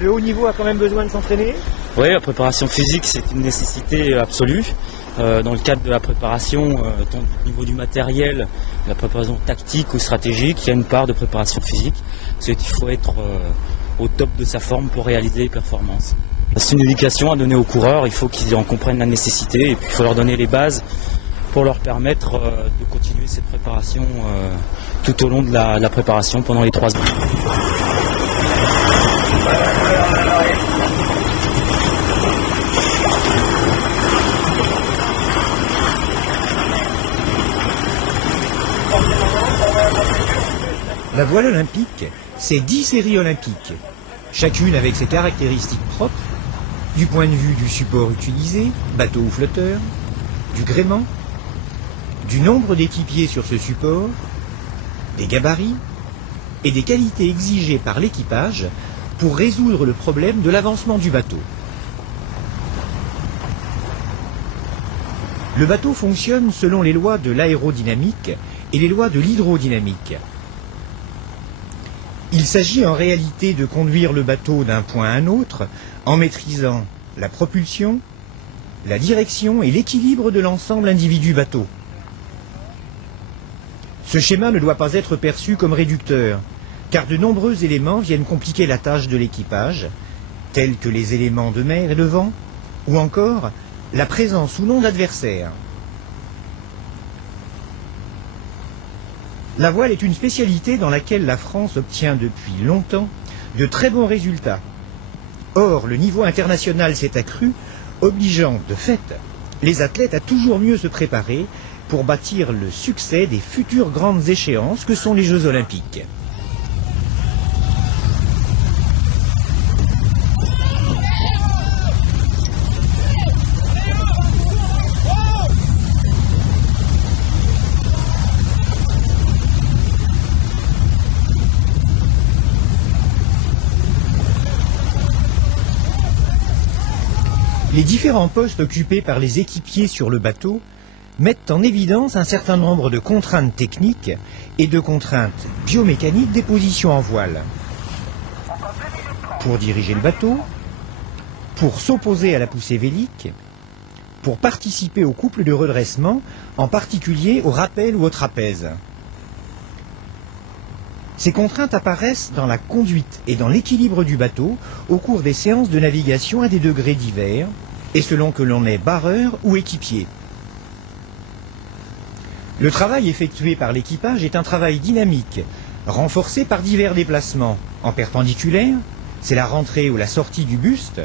le haut niveau a quand même besoin de s'entraîner? Oui, la préparation physique, c'est une nécessité absolue. Dans le cadre de la préparation, tant au niveau du matériel, la préparation tactique ou stratégique, il y a une part de préparation physique. Il faut être au top de sa forme pour réaliser les performances. C'est une éducation à donner aux coureurs, il faut qu'ils en comprennent la nécessité et puis il faut leur donner les bases pour leur permettre de continuer cette préparation tout au long de la préparation pendant les 3 ans. La voile olympique, c'est 10 séries olympiques, chacune avec ses caractéristiques propres, du point de vue du support utilisé, bateau ou flotteur, du gréement, du nombre d'équipiers sur ce support, des gabarits et des qualités exigées par l'équipage pour résoudre le problème de l'avancement du bateau. Le bateau fonctionne selon les lois de l'aérodynamique et les lois de l'hydrodynamique. Il s'agit en réalité de conduire le bateau d'un point à un autre en maîtrisant la propulsion, la direction et l'équilibre de l'ensemble individu-bateau. Ce schéma ne doit pas être perçu comme réducteur, car de nombreux éléments viennent compliquer la tâche de l'équipage, tels que les éléments de mer et de vent, ou encore la présence ou non d'adversaires. La voile est une spécialité dans laquelle la France obtient depuis longtemps de très bons résultats. Or, le niveau international s'est accru, obligeant de fait les athlètes à toujours mieux se préparer pour bâtir le succès des futures grandes échéances que sont les Jeux Olympiques. Les différents postes occupés par les équipiers sur le bateau mettent en évidence un certain nombre de contraintes techniques et de contraintes biomécaniques des positions en voile. Pour diriger le bateau, pour s'opposer à la poussée vélique, pour participer au couple de redressement, en particulier au rappel ou au trapèze. Ces contraintes apparaissent dans la conduite et dans l'équilibre du bateau au cours des séances de navigation à des degrés divers et selon que l'on est barreur ou équipier. Le travail effectué par l'équipage est un travail dynamique, renforcé par divers déplacements. En perpendiculaire, c'est la rentrée ou la sortie du buste.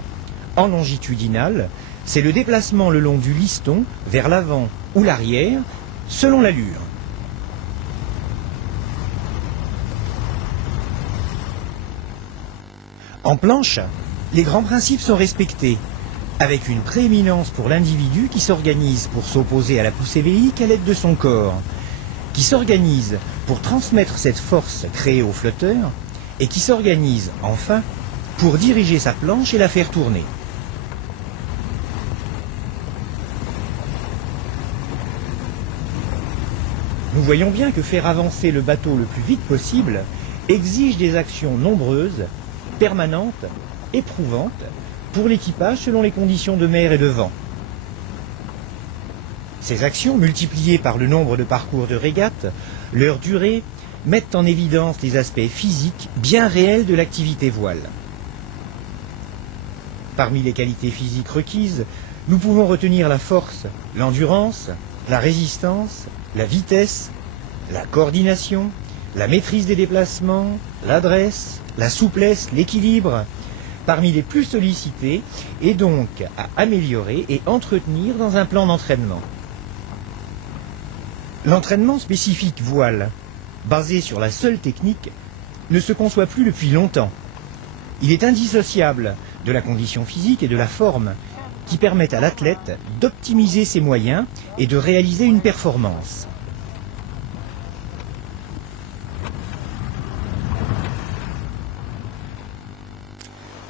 En longitudinal, c'est le déplacement le long du liston vers l'avant ou l'arrière, selon l'allure. En planche, les grands principes sont respectés, avec une prééminence pour l'individu qui s'organise pour s'opposer à la poussée vélique à l'aide de son corps, qui s'organise pour transmettre cette force créée au flotteur, et qui s'organise, enfin, pour diriger sa planche et la faire tourner. Nous voyons bien que faire avancer le bateau le plus vite possible exige des actions nombreuses, permanentes, éprouvantes, pour l'équipage selon les conditions de mer et de vent. Ces actions, multipliées par le nombre de parcours de régate, leur durée, mettent en évidence les aspects physiques bien réels de l'activité voile. Parmi les qualités physiques requises, nous pouvons retenir la force, l'endurance, la résistance, la vitesse, la coordination, la maîtrise des déplacements, l'adresse, la souplesse, l'équilibre, parmi les plus sollicités, et donc à améliorer et entretenir dans un plan d'entraînement. L'entraînement spécifique voile, basé sur la seule technique, ne se conçoit plus depuis longtemps. Il est indissociable de la condition physique et de la forme, qui permettent à l'athlète d'optimiser ses moyens et de réaliser une performance.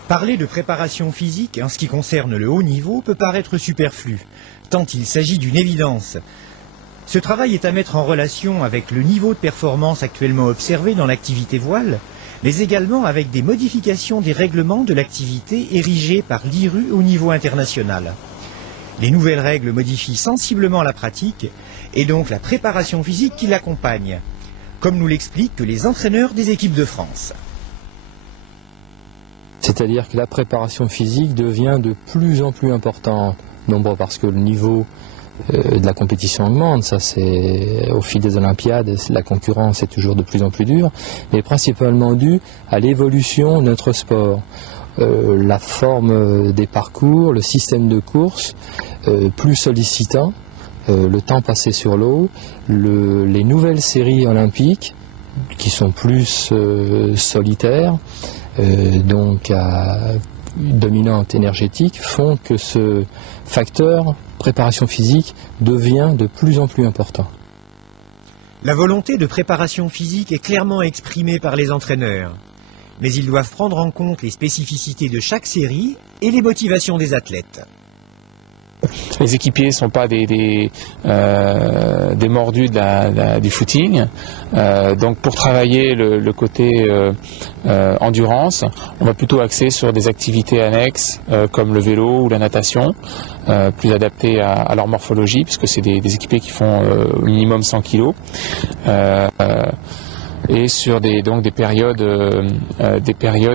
Parler de préparation physique en ce qui concerne le haut niveau peut paraître superflu, tant il s'agit d'une évidence. Ce travail est à mettre en relation avec le niveau de performance actuellement observé dans l'activité voile, mais également avec des modifications des règlements de l'activité érigés par l'IRU au niveau international. Les nouvelles règles modifient sensiblement la pratique et donc la préparation physique qui l'accompagne, comme nous l'expliquent les entraîneurs des équipes de France. C'est-à-dire que la préparation physique devient de plus en plus importante, non pas parce que le niveau de la compétition augmente, ça c'est au fil des Olympiades, la concurrence est toujours de plus en plus dure, mais principalement dû à l'évolution de notre sport. La forme des parcours, le système de course, plus sollicitant, le temps passé sur l'eau, les nouvelles séries olympiques qui sont plus solitaires, donc à dominante énergétique, font que ce facteur préparation physique devient de plus en plus important. La volonté de préparation physique est clairement exprimée par les entraîneurs, mais ils doivent prendre en compte les spécificités de chaque série et les motivations des athlètes. Les équipiers ne sont pas des mordus du footing. Donc pour travailler le côté endurance, on va plutôt axer sur des activités annexes comme le vélo ou la natation, plus adaptées à leur morphologie, puisque c'est des équipiers qui font au minimum 100 kg. Et sur des périodes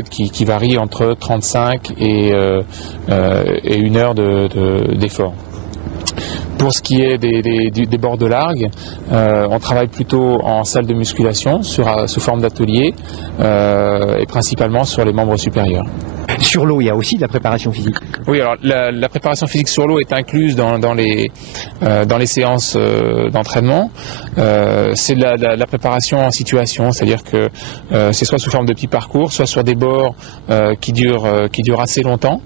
qui varient entre 35 et 1 heure d'effort. Pour ce qui est des bords de largue, on travaille plutôt en salle de musculation sous forme d'atelier et principalement sur les membres supérieurs. Sur l'eau, il y a aussi de la préparation physique. Oui, alors la préparation physique sur l'eau est incluse dans les séances d'entraînement. C'est de la préparation en situation, c'est-à-dire que c'est soit sous forme de petits parcours, soit sur des bords qui durent assez longtemps.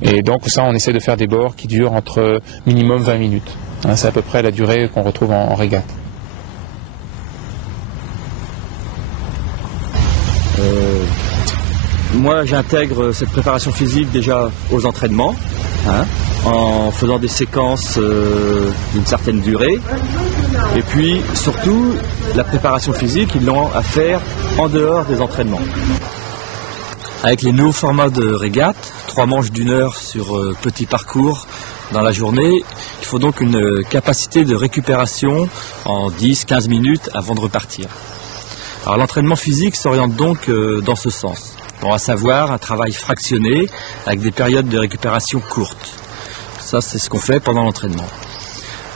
Et donc ça, on essaie de faire des bords qui durent entre minimum 20 minutes. Hein, c'est à peu près la durée qu'on retrouve en régate. Moi, j'intègre cette préparation physique déjà aux entraînements, en faisant des séquences d'une certaine durée. Et puis, surtout, la préparation physique, ils l'ont à faire en dehors des entraînements. Avec les nouveaux formats de régate, 3 manches d'1 heure sur petit parcours dans la journée, il faut donc une capacité de récupération en 10-15 minutes avant de repartir. Alors l'entraînement physique s'oriente donc dans ce sens. Bon, à savoir un travail fractionné avec des périodes de récupération courtes. Ça, c'est ce qu'on fait pendant l'entraînement.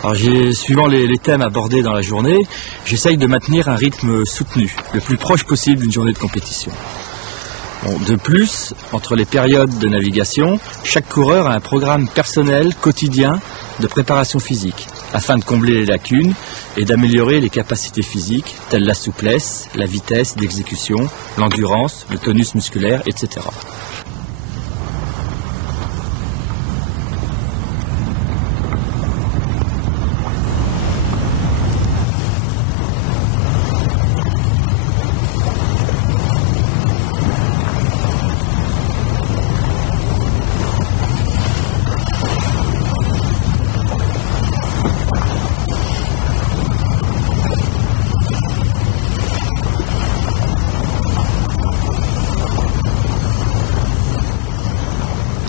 Alors, suivant les thèmes abordés dans la journée, j'essaye de maintenir un rythme soutenu, le plus proche possible d'une journée de compétition. Bon, de plus, entre les périodes de navigation, chaque coureur a un programme personnel quotidien de préparation physique, afin de combler les lacunes et d'améliorer les capacités physiques, telles la souplesse, la vitesse d'exécution, l'endurance, le tonus musculaire, etc.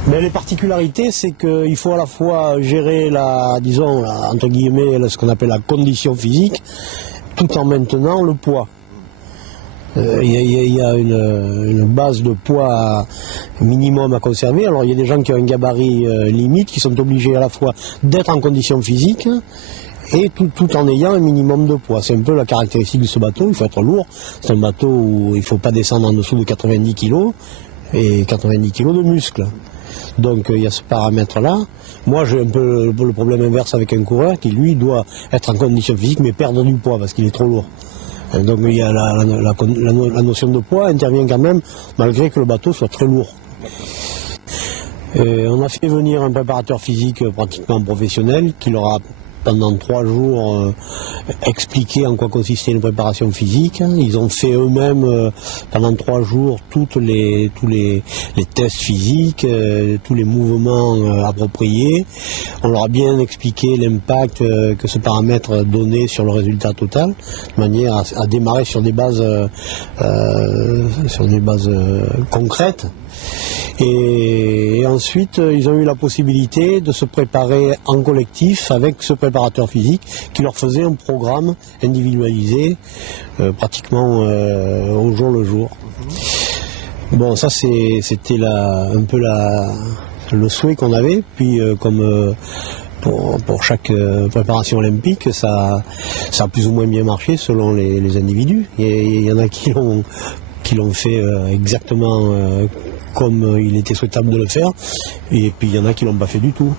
Mais les particularités, c'est qu'il faut à la fois gérer entre guillemets, ce qu'on appelle la condition physique, tout en maintenant le poids. Il y a une base de poids minimum à conserver. Alors il y a des gens qui ont un gabarit limite, qui sont obligés à la fois d'être en condition physique et tout en ayant un minimum de poids. C'est un peu la caractéristique de ce bateau, il faut être lourd. C'est un bateau où il ne faut pas descendre en dessous de 90 kg et 90 kg de muscles. Donc il y a ce paramètre-là. Moi j'ai un peu le problème inverse avec un coureur qui lui doit être en condition physique mais perdre du poids parce qu'il est trop lourd. Donc il y a la notion de poids intervient quand même malgré que le bateau soit très lourd. On a fait venir un préparateur physique pratiquement professionnel qui leur a pendant 3 jours expliqué en quoi consistait une préparation physique. Ils ont fait eux-mêmes pendant 3 jours tous les tests physiques, tous les mouvements appropriés. On leur a bien expliqué l'impact que ce paramètre donnait sur le résultat total, de manière à démarrer sur des bases concrètes. Et ensuite, ils ont eu la possibilité de se préparer en collectif avec ce préparateur physique qui leur faisait un programme individualisé pratiquement au jour le jour. Bon, ça c'était un peu le souhait qu'on avait. Puis comme pour chaque préparation olympique, ça a plus ou moins bien marché selon les individus. Et il y en a qui l'ont fait exactement comme il était souhaitable de le faire, et puis il y en a qui l'ont pas fait du tout.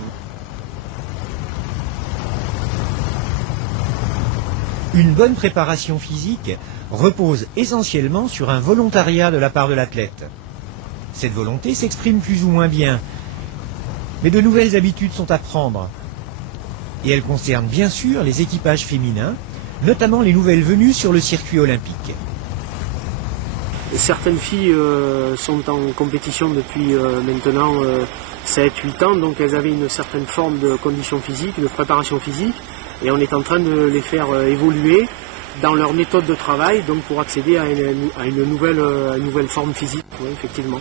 Une bonne préparation physique repose essentiellement sur un volontariat de la part de l'athlète. Cette volonté s'exprime plus ou moins bien, mais de nouvelles habitudes sont à prendre. Et elles concernent bien sûr les équipages féminins, notamment les nouvelles venues sur le circuit olympique. Certaines filles sont en compétition depuis maintenant 7-8 ans, donc elles avaient une certaine forme de condition physique, de préparation physique, et on est en train de les faire évoluer dans leur méthode de travail, donc pour accéder à une nouvelle forme physique, oui, effectivement.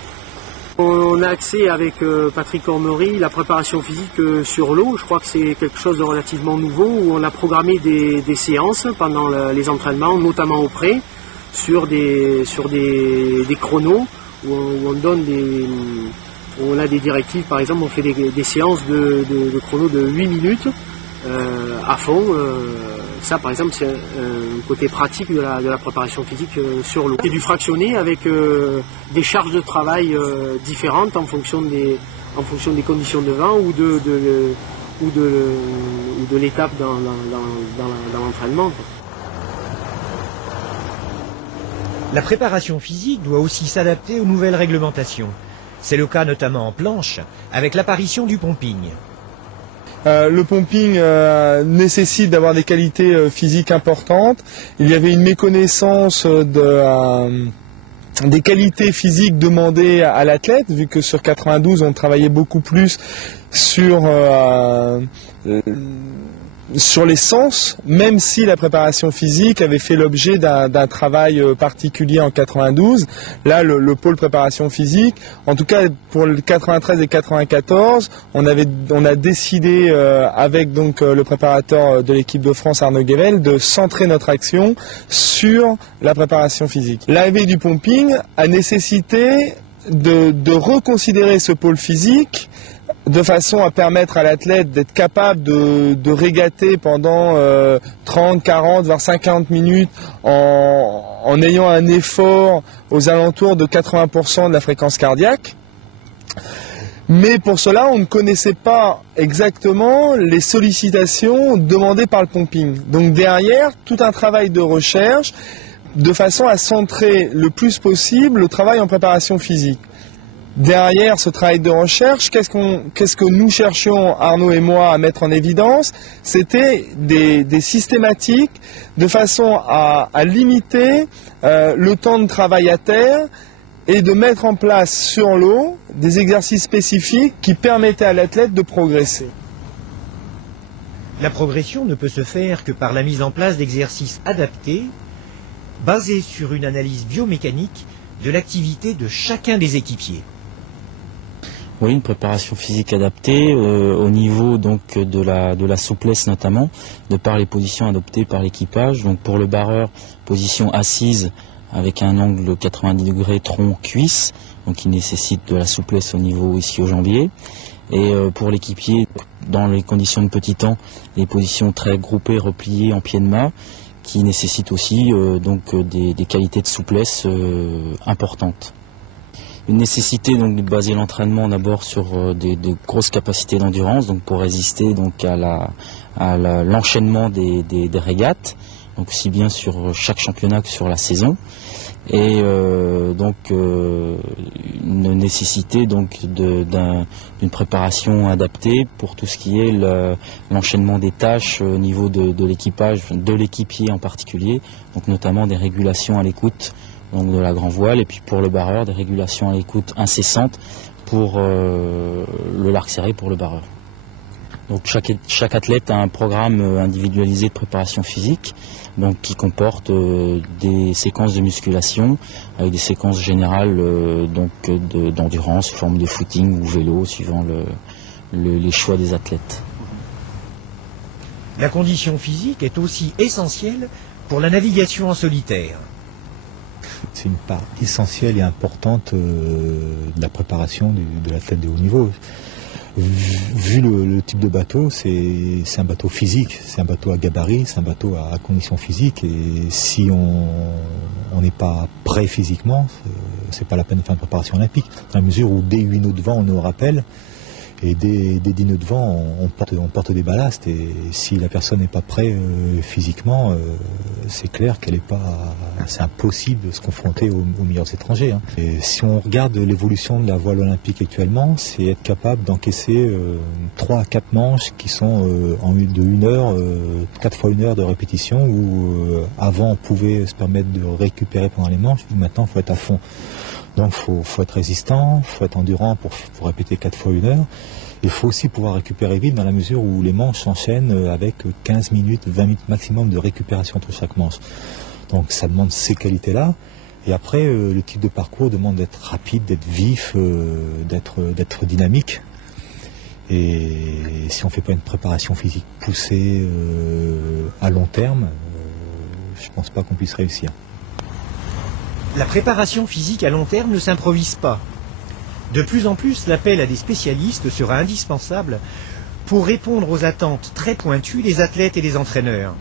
On a accès avec Patrick Ormery la préparation physique sur l'eau. Je crois que c'est quelque chose de relativement nouveau, où on a programmé des séances pendant les entraînements, notamment au pré, sur des chronos où on a des directives. Par exemple, on fait des séances de chronos de 8 minutes à fond. Ça, par exemple, c'est un côté pratique de la préparation physique sur l'eau. Et du fractionné avec des charges de travail différentes en fonction des conditions de vent ou de l'étape dans l'entraînement. La préparation physique doit aussi s'adapter aux nouvelles réglementations. C'est le cas notamment en planche, avec l'apparition du pumping. Le pumping nécessite d'avoir des qualités physiques importantes. Il y avait une méconnaissance des qualités physiques demandées à l'athlète, vu que sur 92 on travaillait beaucoup plus sur les sens, même si la préparation physique avait fait l'objet d'un travail particulier en 92. Là, le pôle préparation physique, en tout cas pour le 93 et 94, on a décidé avec donc le préparateur de l'équipe de France, Arnaud Guével, de centrer notre action sur la préparation physique. L'arrivée du pumping a nécessité de reconsidérer ce pôle physique de façon à permettre à l'athlète d'être capable de régater pendant 30, 40, voire 50 minutes en ayant un effort aux alentours de 80% de la fréquence cardiaque. Mais pour cela, on ne connaissait pas exactement les sollicitations demandées par le pumping. Donc derrière, tout un travail de recherche de façon à centrer le plus possible le travail en préparation physique. Derrière ce travail de recherche, qu'est-ce que nous cherchions, Arnaud et moi, à mettre en évidence? C'était des systématiques de façon à limiter le temps de travail à terre et de mettre en place sur l'eau des exercices spécifiques qui permettaient à l'athlète de progresser. La progression ne peut se faire que par la mise en place d'exercices adaptés, basés sur une analyse biomécanique de l'activité de chacun des équipiers. Oui, une préparation physique adaptée au niveau donc de la souplesse notamment, de par les positions adoptées par l'équipage. Donc pour le barreur, position assise avec un angle de 90 degrés tronc-cuisse, donc qui nécessite de la souplesse au niveau ischio-jambier. Et pour l'équipier, dans les conditions de petit temps, les positions très groupées, repliées en pied de mât, qui nécessitent aussi donc des qualités de souplesse importantes. Une nécessité donc de baser l'entraînement d'abord sur de grosses capacités d'endurance, donc pour résister donc à l'enchaînement des régates, donc aussi bien sur chaque championnat que sur la saison. et donc une nécessité donc d'une préparation adaptée pour tout ce qui est l'enchaînement des tâches au niveau de l'équipage, de l'équipier en particulier, donc notamment des régulations à l'écoute donc de la grand voile, et puis pour le barreur des régulations à l'écoute incessantes pour le largue serré pour le barreur. Donc chaque athlète a un programme individualisé de préparation physique, donc qui comporte des séquences de musculation avec des séquences générales d'endurance sous forme de footing ou vélo suivant les choix des athlètes. La condition physique est aussi essentielle pour la navigation en solitaire. C'est une part essentielle et importante de la préparation de l'athlète de haut niveau. Vu le type de bateau, c'est un bateau physique, c'est un bateau à gabarit, c'est un bateau à conditions physiques, et si on n'est pas prêt physiquement, c'est pas la peine de faire une préparation olympique, dans la mesure où dès 8 nœuds de vent on est au rappel, et dès 10 nœuds de vent on porte des ballasts, et si la personne n'est pas prête physiquement, c'est clair qu'elle est pas, c'est impossible de se confronter aux meilleurs étrangers, hein. Et si on regarde l'évolution de la voile olympique actuellement, c'est être capable d'encaisser 3 à 4 manches qui sont de 1 heure, 4 fois 1 heure de répétition, où avant on pouvait se permettre de récupérer pendant les manches, maintenant il faut être à fond. Donc faut être résistant, faut être endurant pour répéter 4 fois 1 heure. Il faut aussi pouvoir récupérer vite dans la mesure où les manches s'enchaînent avec 15 minutes, 20 minutes maximum de récupération entre chaque manche. Donc ça demande ces qualités-là. Et après, le type de parcours demande d'être rapide, d'être vif, d'être dynamique. Et si on ne fait pas une préparation physique poussée à long terme, je ne pense pas qu'on puisse réussir. La préparation physique à long terme ne s'improvise pas. De plus en plus, l'appel à des spécialistes sera indispensable pour répondre aux attentes très pointues des athlètes et des entraîneurs.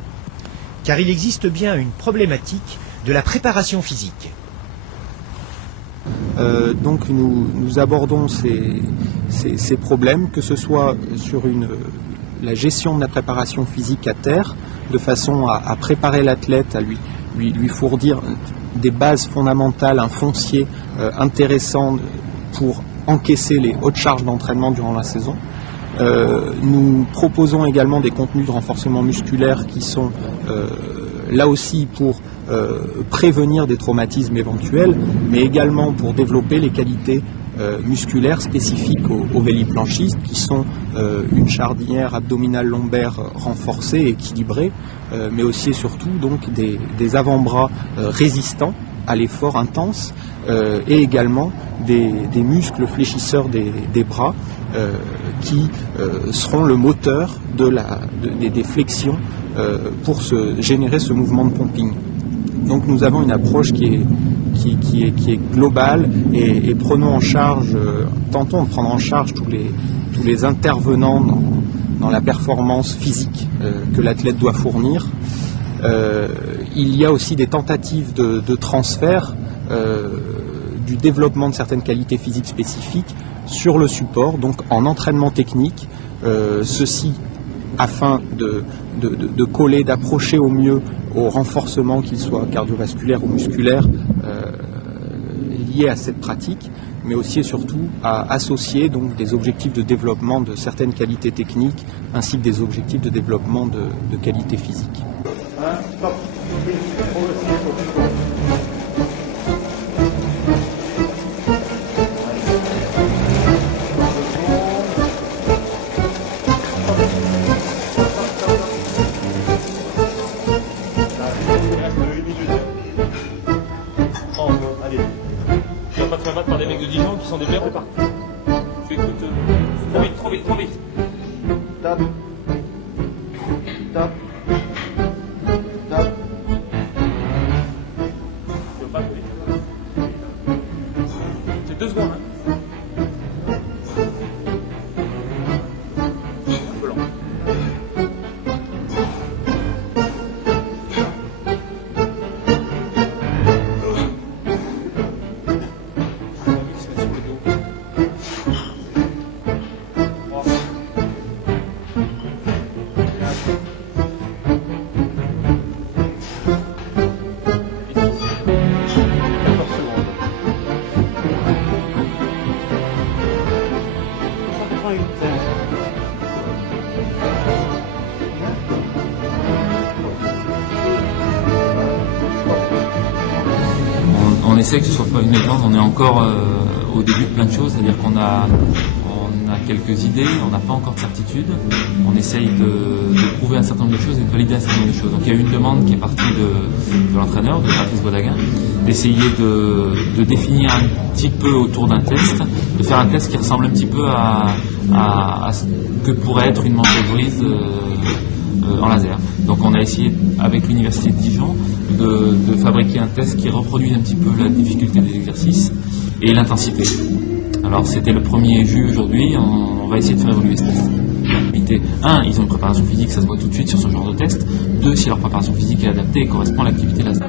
Car il existe bien une problématique de la préparation physique. Donc nous abordons ces problèmes, que ce soit sur la gestion de la préparation physique à terre, de façon à préparer l'athlète, à lui fournir des bases fondamentales, un foncier intéressant pour encaisser les hautes charges d'entraînement durant la saison. Nous proposons également des contenus de renforcement musculaire qui sont là aussi pour prévenir des traumatismes éventuels, mais également pour développer les qualités musculaires spécifiques aux véliplanchistes, qui sont une charnière abdominale lombaire renforcée et équilibrée, mais aussi et surtout donc des avant-bras résistants à l'effort intense, et également des muscles fléchisseurs des bras qui seront le moteur des flexions pour générer ce mouvement de pumping. Donc nous avons une approche qui est globale, et prenons en charge, tentons de prendre en charge tous les intervenants dans la performance physique que l'athlète doit fournir. Il y a aussi des tentatives de transfert du développement de certaines qualités physiques spécifiques sur le support, donc en entraînement technique, ceci afin de coller, d'approcher au mieux au renforcement, qu'il soit cardiovasculaire ou musculaire, lié à cette pratique, mais aussi et surtout à associer donc des objectifs de développement de certaines qualités techniques ainsi que des objectifs de développement de qualité physique. Par des mecs de Dijon qui sont des meilleurs préparés. Tu écoutes trop vite. Stop. Stop. Stop. Tu veux pas couler. C'est 2 secondes, hein. Un peu lent. On essaie que ce soit pas une légende, on est encore au début de plein de choses, c'est-à-dire qu'on a quelques idées, on n'a pas encore de certitude, on essaye de prouver un certain nombre de choses et de valider un certain nombre de choses. Donc il y a eu une demande qui est partie de l'entraîneur, de Patrice Bodaguin, d'essayer de définir un petit peu autour d'un test, de faire un test qui ressemble un petit peu à ce que pourrait être une manche grise en laser. Donc on a essayé avec l'université de Dijon de fabriquer un test qui reproduise un petit peu la difficulté des exercices et l'intensité. Alors c'était le premier jus aujourd'hui, on va essayer de faire évoluer ce test. Un, ils ont une préparation physique, ça se voit tout de suite sur ce genre de test. Deux, si leur préparation physique est adaptée et correspond à l'activité laser.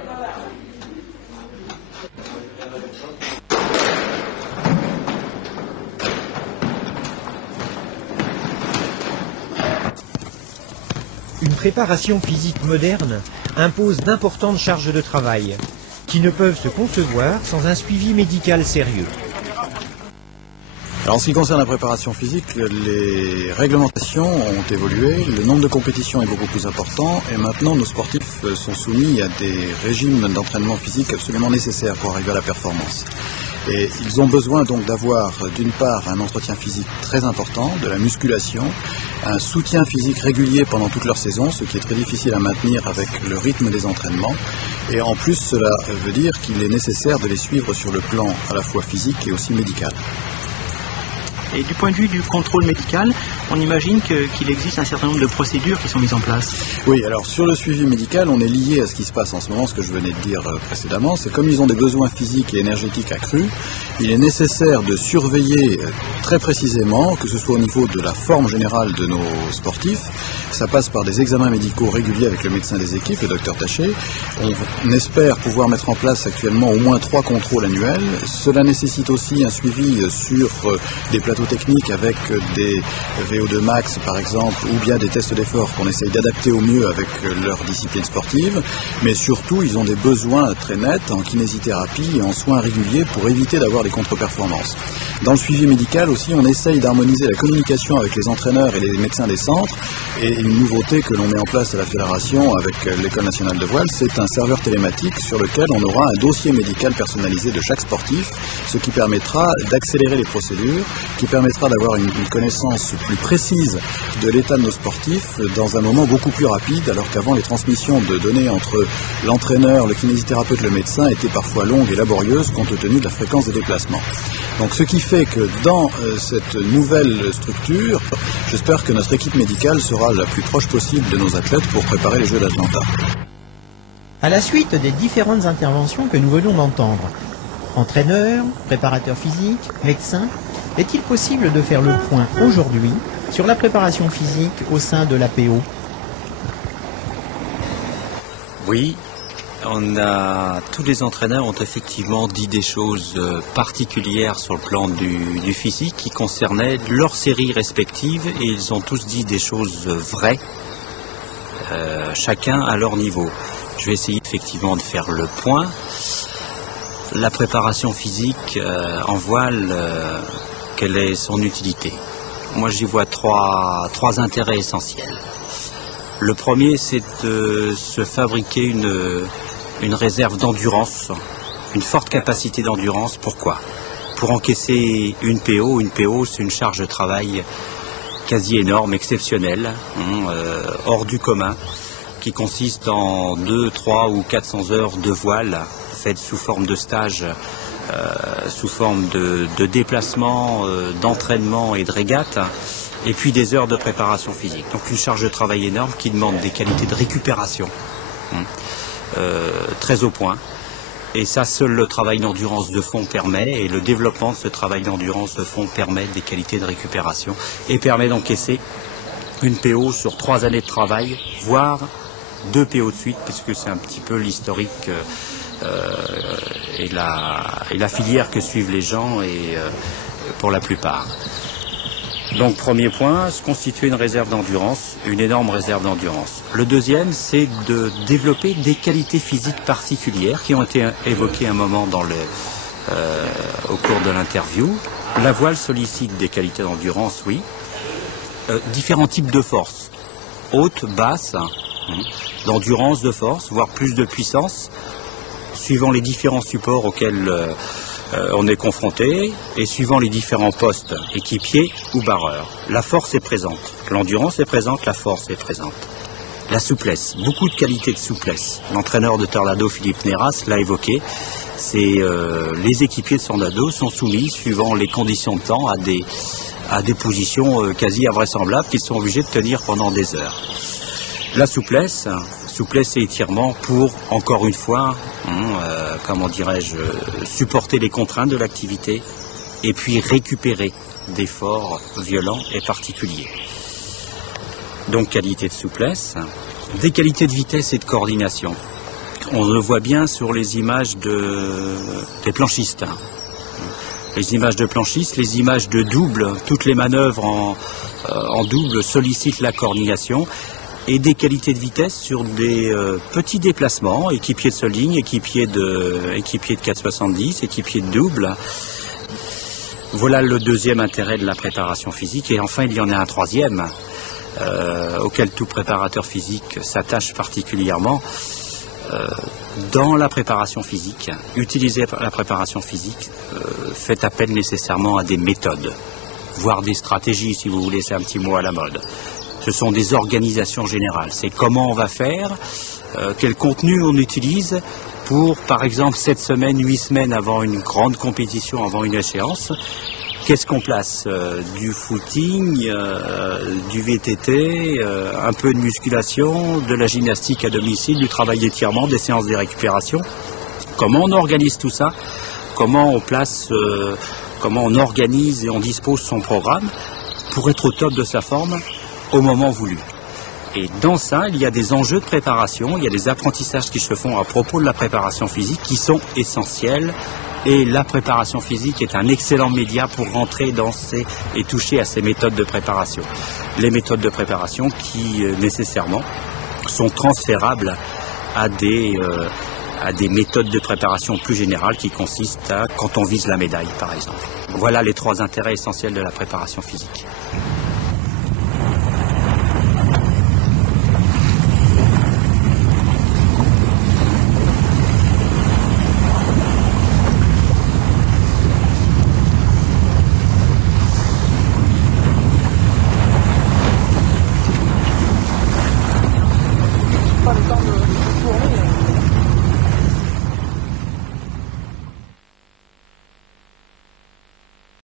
Une préparation physique moderne impose d'importantes charges de travail qui ne peuvent se concevoir sans un suivi médical sérieux. Alors, en ce qui concerne la préparation physique, les réglementations ont évolué, le nombre de compétitions est beaucoup plus important et maintenant nos sportifs sont soumis à des régimes d'entraînement physique absolument nécessaires pour arriver à la performance. Et ils ont besoin donc d'avoir d'une part un entretien physique très important, de la musculation, un soutien physique régulier pendant toute leur saison, ce qui est très difficile à maintenir avec le rythme des entraînements. Et en plus, cela veut dire qu'il est nécessaire de les suivre sur le plan à la fois physique et aussi médical. Et du point de vue du contrôle médical, on imagine qu'il existe un certain nombre de procédures qui sont mises en place. Oui, alors sur le suivi médical, on est lié à ce qui se passe en ce moment, ce que je venais de dire précédemment. C'est comme ils ont des besoins physiques et énergétiques accrus, il est nécessaire de surveiller très précisément, que ce soit au niveau de la forme générale de nos sportifs. Ça passe par des examens médicaux réguliers avec le médecin des équipes, le docteur Taché. On espère pouvoir mettre en place actuellement au moins 3 contrôles annuels. Cela nécessite aussi un suivi sur des plateaux techniques avec des VO2 max par exemple, ou bien des tests d'effort qu'on essaye d'adapter au mieux avec leur discipline sportive. Mais surtout, ils ont des besoins très nets en kinésithérapie et en soins réguliers pour éviter d'avoir des contre-performances. Dans le suivi médical aussi, on essaye d'harmoniser la communication avec les entraîneurs et les médecins des centres. Et une nouveauté que l'on met en place à la fédération avec l'École nationale de voile, c'est un serveur télématique sur lequel on aura un dossier médical personnalisé de chaque sportif, ce qui permettra d'accélérer les procédures, qui permettra d'avoir une connaissance plus précise de l'état de nos sportifs dans un moment beaucoup plus rapide, alors qu'avant les transmissions de données entre l'entraîneur, le kinésithérapeute, le médecin étaient parfois longues et laborieuses compte tenu de la fréquence des déplacements. Donc ce qui fait que dans cette nouvelle structure, j'espère que notre équipe médicale sera la plus proche possible de nos athlètes pour préparer les Jeux d'Atlanta. À la suite des différentes interventions que nous venons d'entendre, entraîneurs, préparateurs physiques, médecins, est-il possible de faire le point aujourd'hui sur la préparation physique au sein de l'APO ? Oui. Tous les entraîneurs ont effectivement dit des choses particulières sur le plan du physique qui concernaient leurs séries respectives et ils ont tous dit des choses vraies, chacun à leur niveau. Je vais essayer effectivement de faire le point. La préparation physique en voile, quelle est son utilité ? Moi j'y vois trois intérêts essentiels. Le premier, c'est de se fabriquer une réserve d'endurance, une forte capacité d'endurance. Pourquoi ? Pour encaisser une PO. Une PO, c'est une charge de travail quasi énorme, exceptionnelle, hors du commun, qui consiste en 2, 3 ou 400 heures de voile, faites sous forme de stage, sous forme de déplacement, d'entraînement et de régate, et puis des heures de préparation physique. Donc une charge de travail énorme qui demande des qualités de récupération. Très au point, et ça seul le travail d'endurance de fond permet, et le développement de ce travail d'endurance de fond permet des qualités de récupération et permet d'encaisser une PO sur 3 années de travail, voire 2 PO de suite, puisque c'est un petit peu l'historique et la filière que suivent les gens et pour la plupart. Donc premier point, se constituer une réserve d'endurance, une énorme réserve d'endurance. Le deuxième, c'est de développer des qualités physiques particulières qui ont été évoquées un moment au cours de l'interview. La voile sollicite des qualités d'endurance, oui. Différents types de force. Haute, basse, d'endurance, de force, voire plus de puissance, suivant les différents supports auxquels on est confronté et suivant les différents postes, équipiers ou barreurs. La force est présente, l'endurance est présente, la force est présente. La souplesse, beaucoup de qualités de souplesse. L'entraîneur de Tornado, Philippe Néras, l'a évoqué. Les équipiers de Tornado sont soumis, suivant les conditions de temps, à des positions quasi invraisemblables qu'ils sont obligés de tenir pendant des heures. La souplesse et étirement pour, encore une fois, comment dirais-je, supporter les contraintes de l'activité et puis récupérer d'efforts violents et particuliers. Donc qualité de souplesse, des qualités de vitesse et de coordination. On le voit bien sur les images des planchistes. Les images de planchistes, les images de double, toutes les manœuvres en double sollicitent la coordination et des qualités de vitesse sur des petits déplacements, équipiers de seule ligne, équipiers de 470, équipiers de double. Voilà le deuxième intérêt de la préparation physique. Et enfin, il y en a un troisième, auquel tout préparateur physique s'attache particulièrement. Dans la préparation physique, utiliser la préparation physique fait appel nécessairement à des méthodes, voire des stratégies, si vous voulez, c'est un petit mot à la mode. Ce sont des organisations générales. C'est comment on va faire, quel contenu on utilise pour, par exemple, 7 semaines, 8 semaines avant une grande compétition, avant une échéance. Qu'est-ce qu'on place? Du footing, du VTT, un peu de musculation, de la gymnastique à domicile, du travail d'étirement, des séances de récupération. Comment on organise tout ça? Comment on place, comment on organise et on dispose son programme pour être au top de sa forme au moment voulu. Et dans ça, il y a des enjeux de préparation, il y a des apprentissages qui se font à propos de la préparation physique qui sont essentiels. Et la préparation physique est un excellent média pour rentrer dans et toucher à ces méthodes de préparation. Les méthodes de préparation qui, nécessairement, sont transférables à des méthodes de préparation plus générales qui consistent à quand on vise la médaille, par exemple. Voilà les 3 intérêts essentiels de la préparation physique.